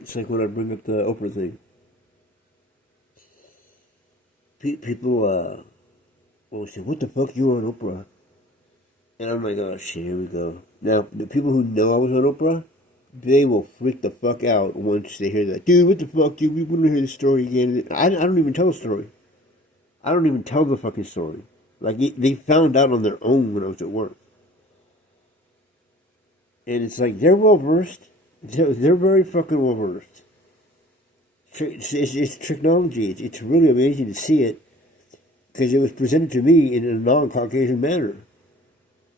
It's like when I bring up the Oprah thing. People will say, "What the fuck you on Oprah?" And I'm like, "Oh shit, here we go." Now the people who know I was on Oprah, they will freak the fuck out once they hear that. Dude, what the fuck, dude? We want to hear the story again. I don't even tell a story. I don't even tell the fucking story. Like they found out on their own when I was at work, and it's like they're well versed. They're very fucking well versed. It's technology. It's really amazing to see it because it was presented to me in a non-Caucasian manner.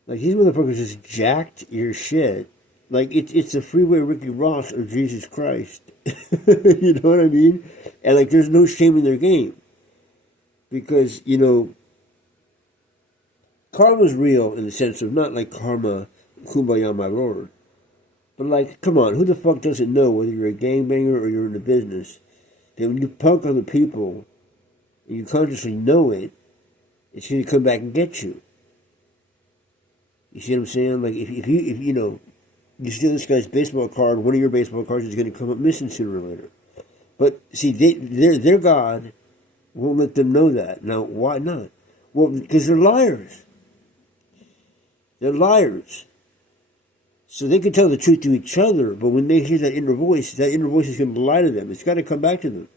Like these motherfuckers just jacked your shit. Like it's the freeway Ricky Ross of Jesus Christ. You know what I mean? And like there's no shame in their game because karma's real in the sense of not like karma, kumbaya my lord, but like come on, who the fuck doesn't know whether you're a gangbanger or you're in the business that when you punk other people and you consciously know it, it's going to come back and get you. You see what I'm saying? Like if you steal this guy's baseball card, one of your baseball cards is going to come up missing sooner or later. But see, their God won't let them know that. Now, why not? Well, because they're liars. They're liars. So they can tell the truth to each other, but when they hear that inner voice is going to lie to them. It's got to come back to them.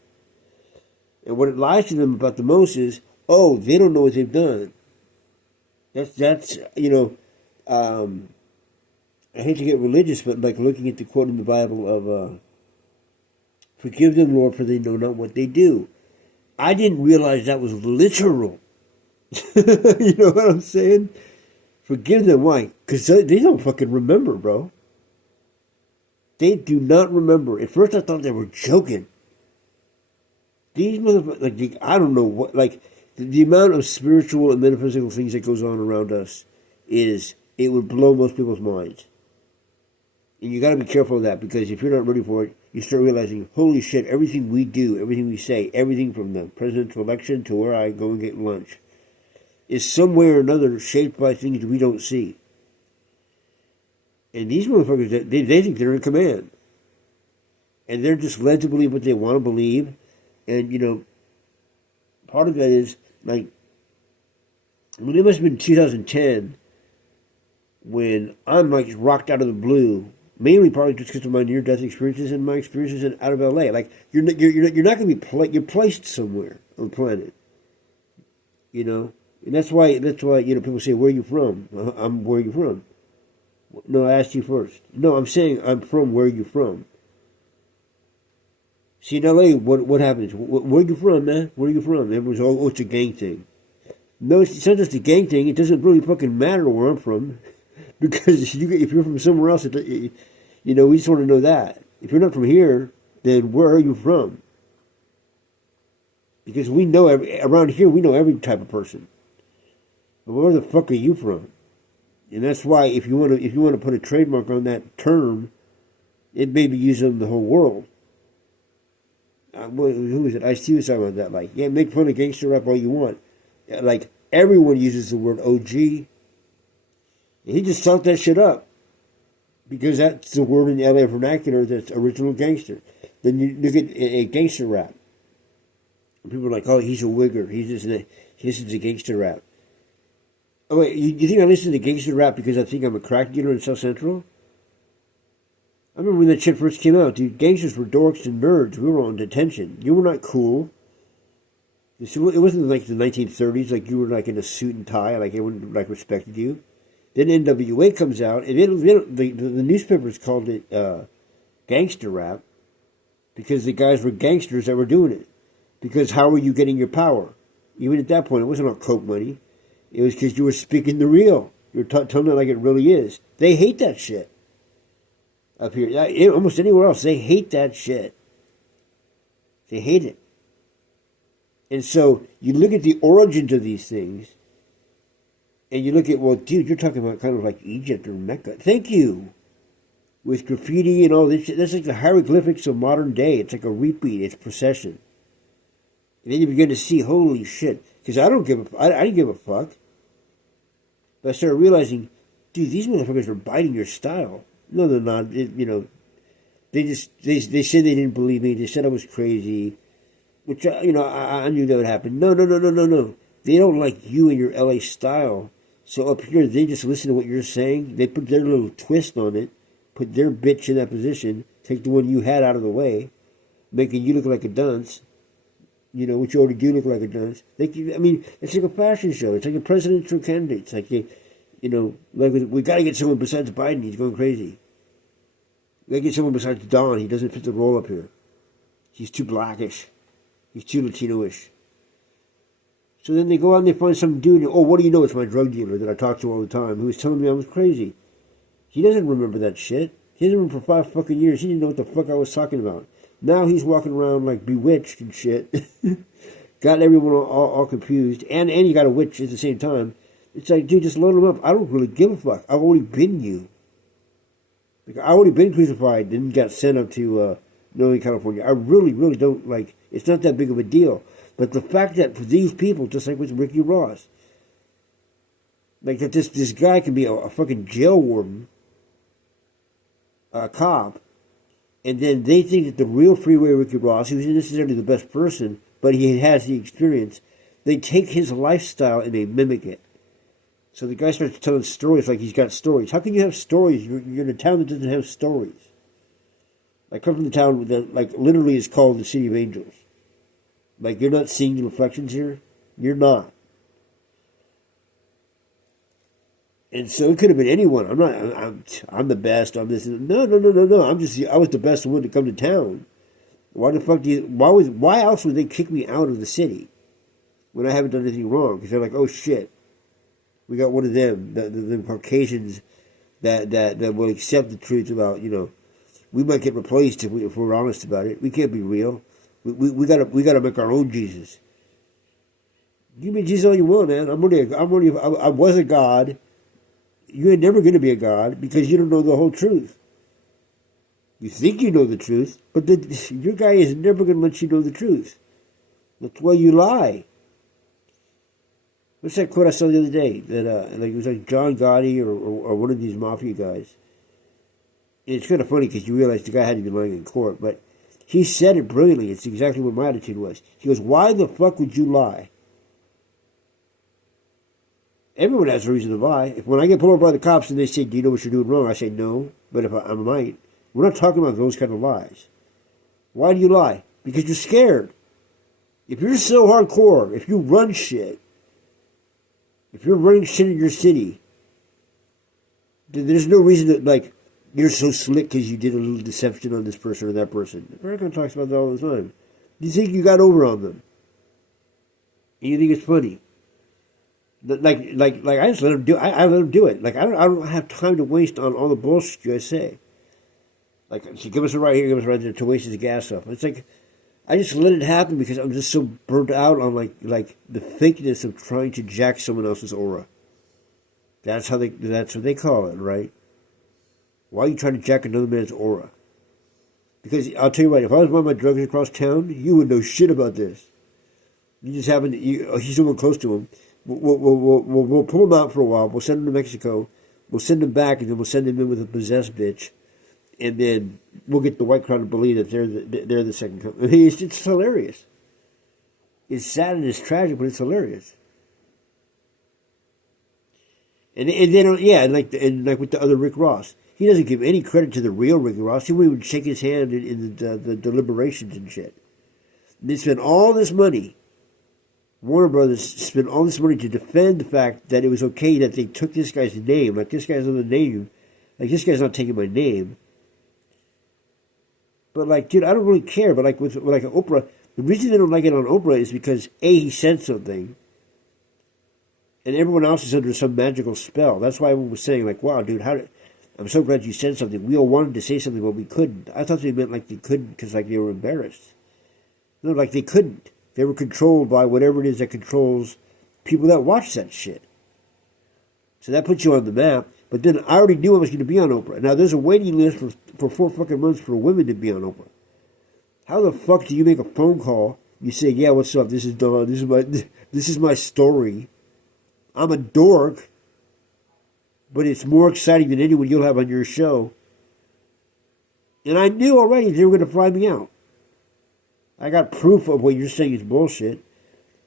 And what it lies to them about the most is, oh, they don't know what they've done. That's I hate to get religious, but like looking at the quote in the Bible of, forgive them, Lord, for they know not what they do. I didn't realize that was literal. You know what I'm saying? Forgive them. Why? Because they don't fucking remember, bro. They do not remember. At first I thought they were joking. These motherfuckers, like, I don't know what, like, the amount of spiritual and metaphysical things that goes on around us it would blow most people's minds. And you got to be careful of that because if you're not ready for it, you start realizing, holy shit, everything we do, everything we say, everything from the presidential election to where I go and get lunch is some way or another shaped by things we don't see. And these motherfuckers, they think they're in command. And they're just led to believe what they want to believe. And, part of that is, like, it must have been 2010 when I'm, like, rocked out of the blue. Mainly probably just because of my near-death experiences and my experiences out of LA. Like you're not going to be you're placed somewhere on the planet, and that's why people say, "Where are you from?" I'm where are you from? No, I asked you first. No, I'm saying I'm from where are you from. See in LA, what happens? Where are you from, man? Where are you from? Everyone's it's a gang thing. No, it's not just a gang thing. It doesn't really fucking matter where I'm from. Because if you're from somewhere else, we just want to know that. If you're not from here, then where are you from? Because we know around here, we know every type of person. But where the fuck are you from? And that's why if you want to put a trademark on that term, it may be used in the whole world. Who is it? Ice-T was talking about that. Like, yeah, make fun of gangster rap all you want. Like everyone uses the word OG. He just sucked that shit up. Because that's the word in the LA vernacular that's original gangster. Then you look at a gangster rap. People are like, oh, he's a wigger. He listens to gangster rap. Oh, wait, you think I listen to gangster rap because I think I'm a crack dealer in South Central? I remember when that shit first came out, dude. Gangsters were dorks and nerds. We were all in detention. You were not cool. It wasn't like the 1930s, like you were like in a suit and tie, like everyone like respected you. Then NWA comes out, and the newspapers called it gangster rap because the guys were gangsters that were doing it. Because how were you getting your power? Even at that point, it wasn't about coke money. It was because you were speaking the real. You were telling it like it really is. They hate that shit up here. Almost anywhere else, they hate that shit. They hate it. And so you look at the origins of these things, and you look at, well, dude, you're talking about kind of like Egypt or Mecca. Thank you. With graffiti and all this shit. That's like the hieroglyphics of modern day. It's like a repeat. It's procession. And then you begin to see, holy shit. Because I didn't give a fuck. But I started realizing, dude, these motherfuckers are biting your style. No, they're not. They said they didn't believe me. They said I was crazy, which I knew that would happen. No, no, no, no, no, no. They don't like you and your LA style. So up here, they just listen to what you're saying. They put their little twist on it, put their bitch in that position, take the one you had out of the way, making you look like a dunce. Which you already do look like a dunce. It's like a fashion show. It's like a presidential candidate. It's like we got to get someone besides Biden. He's going crazy. We got to get someone besides Don. He doesn't fit the role up here. He's too blackish. He's too Latino-ish. So then they go out and they find some dude. Oh, what do you know? It's my drug dealer that I talk to all the time, who was telling me I was crazy. He doesn't remember that shit. He hasn't remember for 5 fucking years. He didn't know what the fuck I was talking about. Now he's walking around like bewitched and shit. Got everyone all confused. And you got a witch at the same time. It's like, dude, just load him up. I don't really give a fuck. I've already been you. Like, I already been crucified and got sent up to Northern California. I really, really don't, it's not that big of a deal. But the fact that for these people, just like with Ricky Ross, like that this guy can be a fucking jail warden, a cop, and then they think that the real freeway Ricky Ross, who's not necessarily the best person, but he has the experience, they take his lifestyle and they mimic it. So the guy starts telling stories like he's got stories. How can you have stories? You're in a town that doesn't have stories. I come from the town that, literally is called the City of Angels. Like, you're not seeing the reflections here? You're not. And so it could have been anyone. I'm the best. I'm this. No. I was the best one to come to town. Why the fuck why else would they kick me out of the city when I haven't done anything wrong? Because they're like, oh shit, we got one of them, the Caucasians that will accept the truth about, we might get replaced if we're honest about it. We can't be real. We gotta make our own Jesus. Give me Jesus all you want, man. I was a god. You ain't never gonna be a god because you don't know the whole truth. You think you know the truth, but your guy is never gonna let you know the truth. That's why you lie. What's that quote I saw the other day? That it was like John Gotti or one of these mafia guys. And it's kind of funny because you realize the guy had to be lying in court, but he said it brilliantly. It's exactly what my attitude was. He goes, why the fuck would you lie? Everyone has a reason to lie. When I get pulled over by the cops and they say, do you know what you're doing wrong? I say, no, but if I might. We're not talking about those kind of lies. Why do you lie? Because you're scared. If you're so hardcore, if you run shit, if you're running shit in your city, then there's no reason that, you're so slick because you did a little deception on this person or that person. America talks about that all the time. You think you got over on them. And you think it's funny. Like I just let them do. I let them do it. I don't have time to waste on all the bullshit you guys say. She give us a right here, give us a right there to waste his gas up. It's like I just let it happen because I'm just so burnt out on like the fakeness of trying to jack someone else's aura. That's what they call it, right? Why are you trying to jack another man's aura? Because I'll tell you what, if I was buying my drugs across town, you would know shit about this. You just happen to he's someone close to him. We'll pull him out for a while. We'll send him to Mexico. We'll send him back, and then we'll send him in with a possessed bitch, and then we'll get the white crowd to believe that they're the second company. It's hilarious. It's sad and it's tragic, but it's hilarious. And they don't, and like with the other Rick Ross, he doesn't give any credit to the real Rick Ross. He wouldn't even shake his hand in the deliberations and shit. They spent all this money. Warner Brothers spent all this money to defend the fact that it was okay that they took this guy's name. Like, this guy's other name. Like, this guy's not taking my name. But, dude, I don't really care. But, with Oprah, the reason they don't like it on Oprah is because, A, he said something. And everyone else is under some magical spell. That's why everyone was saying, wow, dude, I'm so glad you said something. We all wanted to say something, but we couldn't. I thought they meant they couldn't because, they were embarrassed. No, they couldn't. They were controlled by whatever it is that controls people that watch that shit. So that puts you on the map. But then I already knew I was going to be on Oprah. Now, there's a waiting list for 4 fucking months for women to be on Oprah. How the fuck do you make a phone call? You say, yeah, what's up? This is Don. This is my story. I'm a dork. But it's more exciting than anyone you'll have on your show. And I knew already they were going to fly me out. I got proof of what you're saying is bullshit.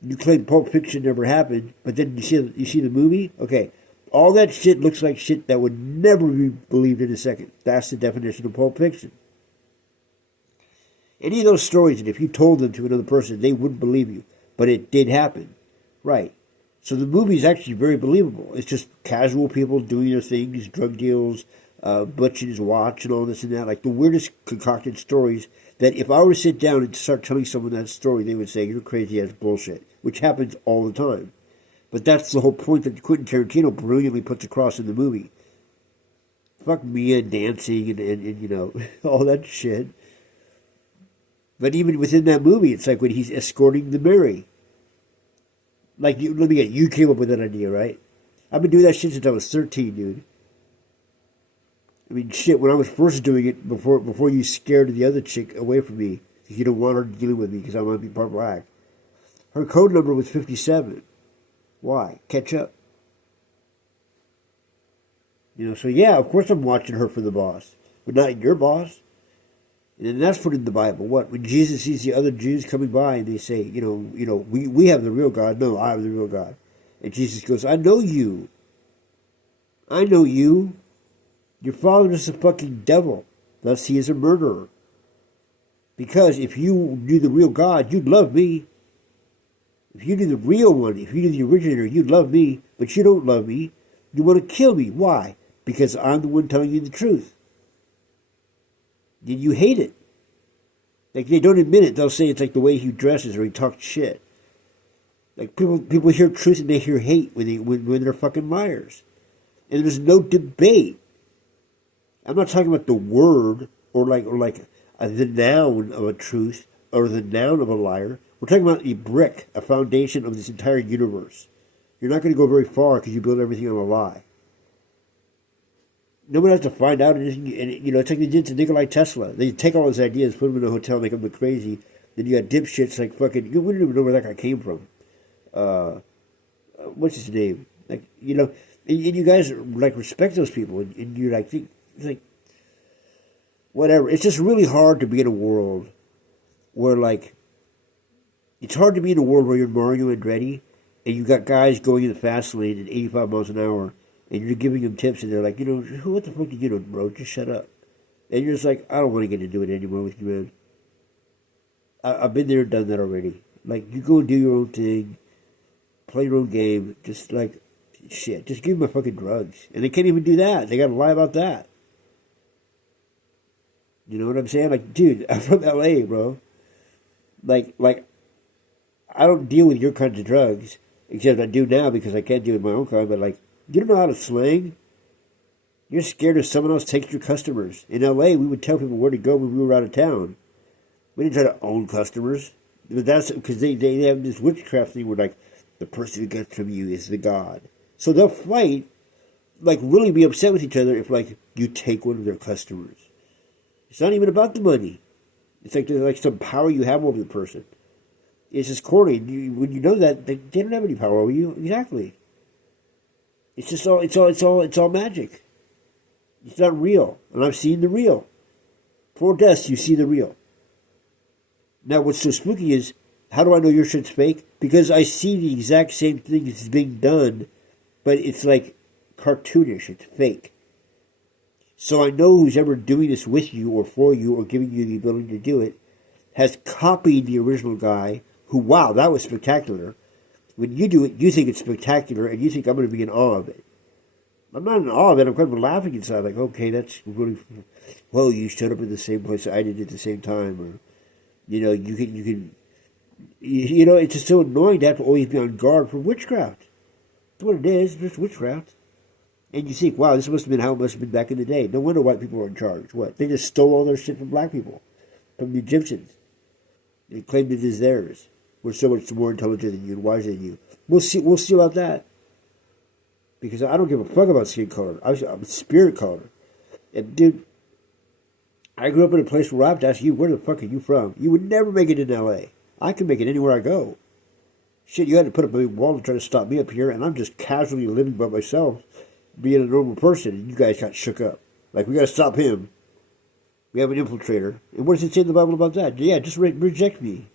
You claim Pulp Fiction never happened, but then you see the movie? Okay, all that shit looks like shit that would never be believed in a second. That's the definition of Pulp Fiction. Any of those stories, and if you told them to another person, they wouldn't believe you. But it did happen. Right. So the movie is actually very believable. It's just casual people doing their things, drug deals, Butch and his watch and all this and that. Like the weirdest concocted stories that if I were to sit down and start telling someone that story, they would say, you're crazy, that's bullshit. Which happens all the time. But that's the whole point that Quentin Tarantino brilliantly puts across in the movie. Fuck Mia dancing and you know, all that shit. But even within that movie, it's like when he's escorting the Mary. Like, let me get, you came up with that idea, right? I've been doing that shit since I was 13, dude. I mean, shit, when I was first doing it, before you scared the other chick away from me, because you don't want her dealing with me because I want to be part black. Her code number was 57. Why? Catch up. You know, so yeah, of course I'm watching her for the boss. But not your boss. And that's put in the Bible. What? When Jesus sees the other Jews coming by and they say, we have the real God. No, I have the real God. And Jesus goes, I know you. I know you. Your father is a fucking devil. Thus he is a murderer. Because if you knew the real God, you'd love me. If you knew the real one, if you knew the originator, you'd love me. But you don't love me. You want to kill me. Why? Because I'm the one telling you the truth. Then you hate it. Like, they don't admit it. They'll say it's like the way he dresses or he talks shit. Like, people hear truth and they hear hate when they're fucking liars. And there's no debate. I'm not talking about the word or the noun of a truth or the noun of a liar. We're talking about a brick, a foundation of this entire universe. You're not going to go very far because you build everything on a lie. No one has to find out, and it's like they did to Nikola Tesla. They take all his ideas, put them in a hotel, make them look crazy. Then you got dipshits like fucking, you wouldn't even know where that guy came from. What's his name? Like, and you guys like respect those people, and you like think like whatever. It's just really hard to be in a world where it's hard to be in a world where you're Mario Andretti and you got guys going in the fast lane at 85 miles an hour. And you're giving them tips, and they're like, what the fuck did you do, bro? Just shut up. And you're just like, I don't want to get into it anymore with you, man. I've been there and done that already. Like, you go and do your own thing, play your own game, just like, shit, just give them my fucking drugs. And they can't even do that. They got to lie about that. You know what I'm saying? Like, dude, I'm from LA, bro. Like, I don't deal with your kinds of drugs, except I do now because I can't deal with my own kind, but you don't know how to slang? You're scared if someone else takes your customers. In LA, we would tell people where to go when we were out of town. We didn't try to own customers. But that's because they have this witchcraft thing where, the person who gets from you is the god. So they'll fight, really be upset with each other if, you take one of their customers. It's not even about the money. It's like there's, some power you have over the person. It's just corny. When you know that, they don't have any power over you. Exactly. It's just it's all magic. It's not real. And I've seen the real. 4 deaths, you see the real. Now, what's so spooky is, how do I know your shit's fake? Because I see the exact same thing that's being done, but it's cartoonish. It's fake. So I know who's ever doing this with you or for you or giving you the ability to do it has copied the original guy who, wow, that was spectacular. When you do it, you think it's spectacular, and you think I'm going to be in awe of it. I'm not in awe of it. I'm kind of laughing inside, okay, that's really, well, you showed up in the same place I did at the same time, or, it's just so annoying to have to always be on guard for witchcraft. That's what it is. It's just witchcraft. And you think, wow, this must have been how it must have been back in the day. No wonder white people were in charge. What? They just stole all their shit from black people, from the Egyptians. They claimed it is theirs. We're so much more intelligent than you and wiser than you. We'll see about that. Because I don't give a fuck about skin color. I'm a spirit color. And dude, I grew up in a place where I have to ask you, where the fuck are you from? You would never make it in LA. I can make it anywhere I go. Shit, you had to put up a big wall to try to stop me up here, and I'm just casually living by myself, being a normal person, and you guys got shook up. We gotta stop him. We have an infiltrator. And what does it say in the Bible about that? Yeah, just reject me.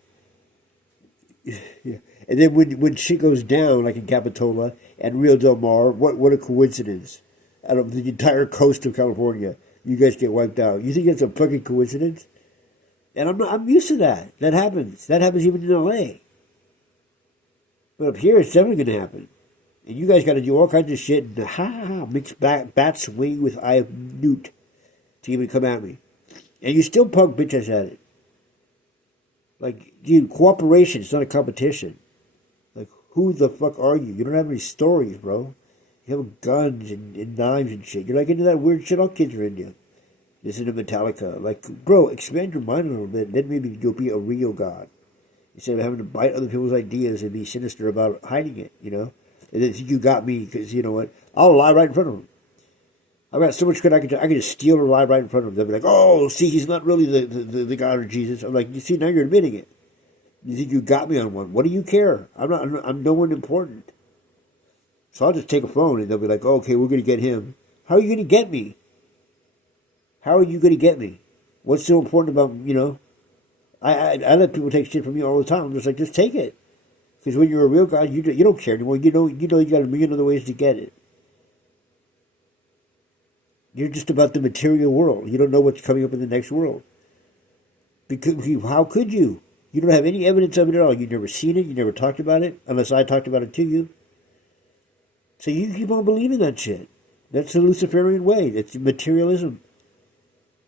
Yeah. And then when shit goes down, like in Capitola and Rio Del Mar, what a coincidence. Out of the entire coast of California, you guys get wiped out. You think it's a fucking coincidence? And I'm used to that. That happens. That happens even in LA. But up here, it's definitely going to happen. And you guys got to do all kinds of shit and mix bat swing with eye of newt to even come at me. And you still punk bitches at it. Like, dude, cooperation is not a competition. Like, who the fuck are you? You don't have any stories, bro. You have guns and knives and shit. You're like into that weird shit all kids are into. Listen to Metallica. Like, bro, expand your mind a little bit. Then maybe you'll be a real god. Instead of having to bite other people's ideas and be sinister about hiding it, you know? And then you got me because, you know what? I'll lie right in front of them. I've got so much credit, I can just steal a lie right in front of them. They'll be like, oh, see, he's not really the God of Jesus. I'm like, you see, now you're admitting it. You think you got me on one. What do you care? I'm no one important. So I'll just take a phone and they'll be like, oh, okay, we're going to get him. How are you going to get me? How are you going to get me? What's so important about, you know? I let people take shit from me all the time. I'm just like, just take it. Because when you're a real God, you don't care anymore. You know you got a million other ways to get it. You're just about the material world. You don't know what's coming up in the next world. Because how could you? You don't have any evidence of it at all. You've never seen it. You never talked about it, unless I talked about it to you. So you keep on believing that shit. That's the Luciferian way. That's materialism.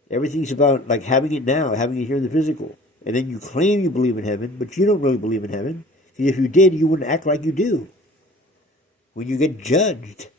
Everything's about like having it now, having it here in the physical. And then you claim you believe in heaven, but you don't really believe in heaven. Because if you did, you wouldn't act like you do. When you get judged.